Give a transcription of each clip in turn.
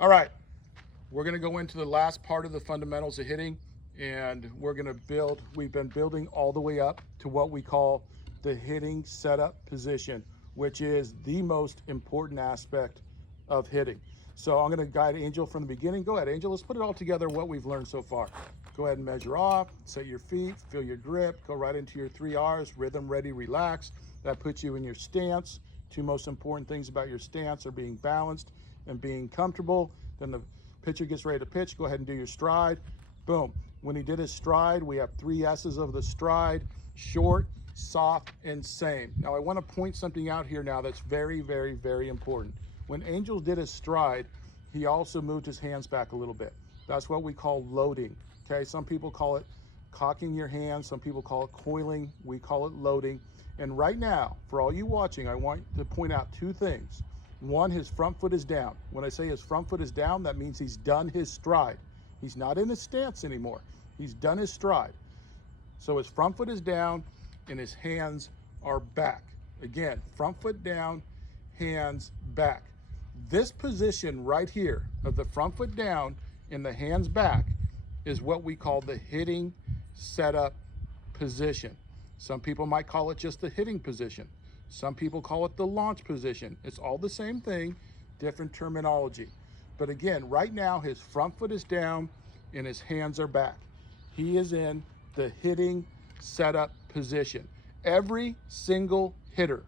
All right, we're gonna go into the last part of the fundamentals of hitting, and we've been building all the way up to what we call the hitting setup position, which is the most important aspect of hitting. So I'm gonna guide Angel from the beginning. Go ahead, Angel, let's put it all together, what we've learned so far. Go ahead and measure off, set your feet, feel your grip, go right into your 3Rs, rhythm, ready, relax. That puts you in your stance. Two most important things about your stance are being balanced and being comfortable. Then the pitcher gets ready to pitch, go ahead and do your stride. Boom. When he did his stride, we have 3 S's of the stride: short, soft, and same. Now I want to point something out here now that's very, very, very important. When Angel did his stride, he also moved his hands back a little bit. That's what we call loading. Okay, some people call it cocking your hands, some people call it coiling, we call it loading. And right now, for all you watching, I want to point out 2 things. One, his front foot is down. When I say his front foot is down, that means he's done his stride. He's not in his stance anymore. He's done his stride. So his front foot is down and his hands are back. Again, front foot down, hands back. This position right here of the front foot down and the hands back is what we call the hitting setup position. Some people might call it just the hitting position. Some people call it the launch position. It's all the same thing, different terminology. But again, right now his front foot is down and his hands are back. He is in the hitting setup position. Every single hitter,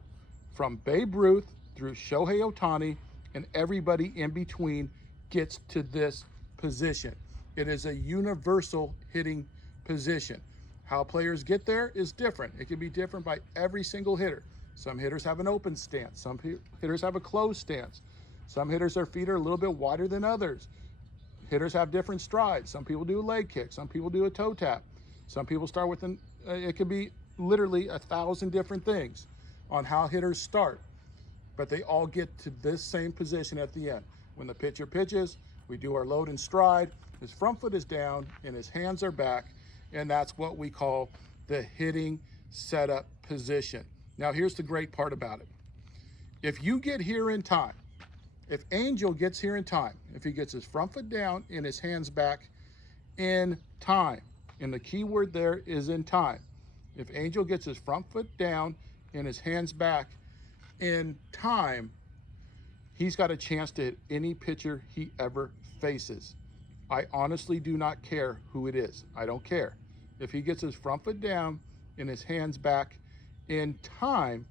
from Babe Ruth through Shohei Ohtani and everybody in between, gets to this position. It is a universal hitting position. How players get there is different. It can be different by every single hitter. Some hitters have an open stance. Some hitters have a closed stance. Some hitters, their feet are a little bit wider than others. Hitters have different strides. Some people do a leg kick. Some people do a toe tap. Some people start with it could be literally 1,000 different things on how hitters start. But they all get to this same position at the end. When the pitcher pitches, we do our load and stride. His front foot is down and his hands are back. And that's what we call the hitting setup position. Now, here's the great part about it. If you get here in time, if Angel gets here in time, if he gets his front foot down and his hands back in time, and the key word there is in time. If Angel gets his front foot down and his hands back in time, he's got a chance to hit any pitcher he ever faces. I honestly do not care who it is. I don't care. If he gets his front foot down and his hands back in time,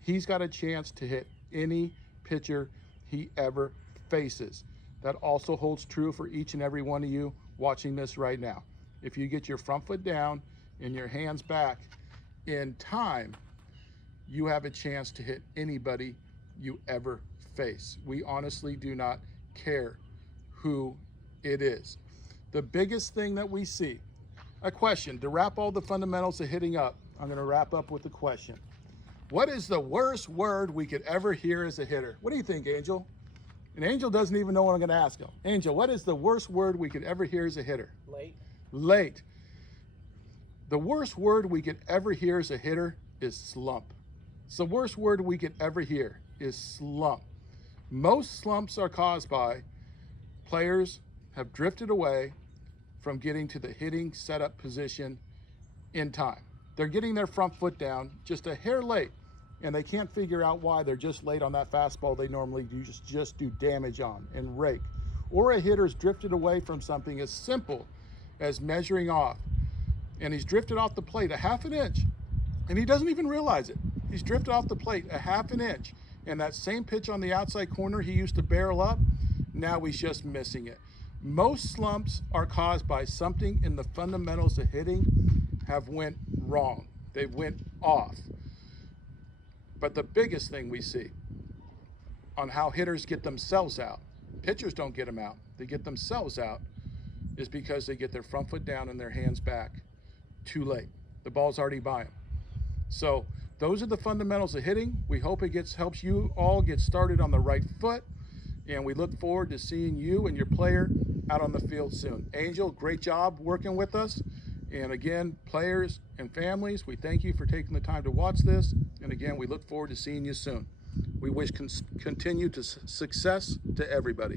he's got a chance to hit any pitcher he ever faces. That also holds true for each and every one of you watching this right now. If you get your front foot down and your hands back in time, you have a chance to hit anybody you ever face. We honestly do not care who it is. The biggest thing that we see, a question, to wrap all the fundamentals of hitting up, I'm gonna wrap up with a question. What is the worst word we could ever hear as a hitter? What do you think, Angel? And Angel doesn't even know what I'm gonna ask him. Angel, what is the worst word we could ever hear as a hitter? Late. Late. The worst word we could ever hear as a hitter is slump. It's the worst word we could ever hear is slump. Most slumps are caused by players have drifted away from getting to the hitting setup position in time. They're getting their front foot down just a hair late, and they can't figure out why they're just late on that fastball they normally do just do damage on and rake. Or a hitter's drifted away from something as simple as measuring off, and he's drifted off the plate a half an inch, and he doesn't even realize it. He's drifted off the plate a half an inch, and that same pitch on the outside corner he used to barrel up, now he's just missing it. Most slumps are caused by something in the fundamentals of hitting have went wrong. They went off. But the biggest thing we see on how hitters get themselves out, pitchers don't get them out, they get themselves out, is because they get their front foot down and their hands back too late. The ball's already by them. So those are the fundamentals of hitting. We hope it helps you all get started on the right foot, and we look forward to seeing you and your player out on the field soon. Angel, great job working with us. And again, players and families, we thank you for taking the time to watch this. And again, we look forward to seeing you soon. We wish continued success to everybody.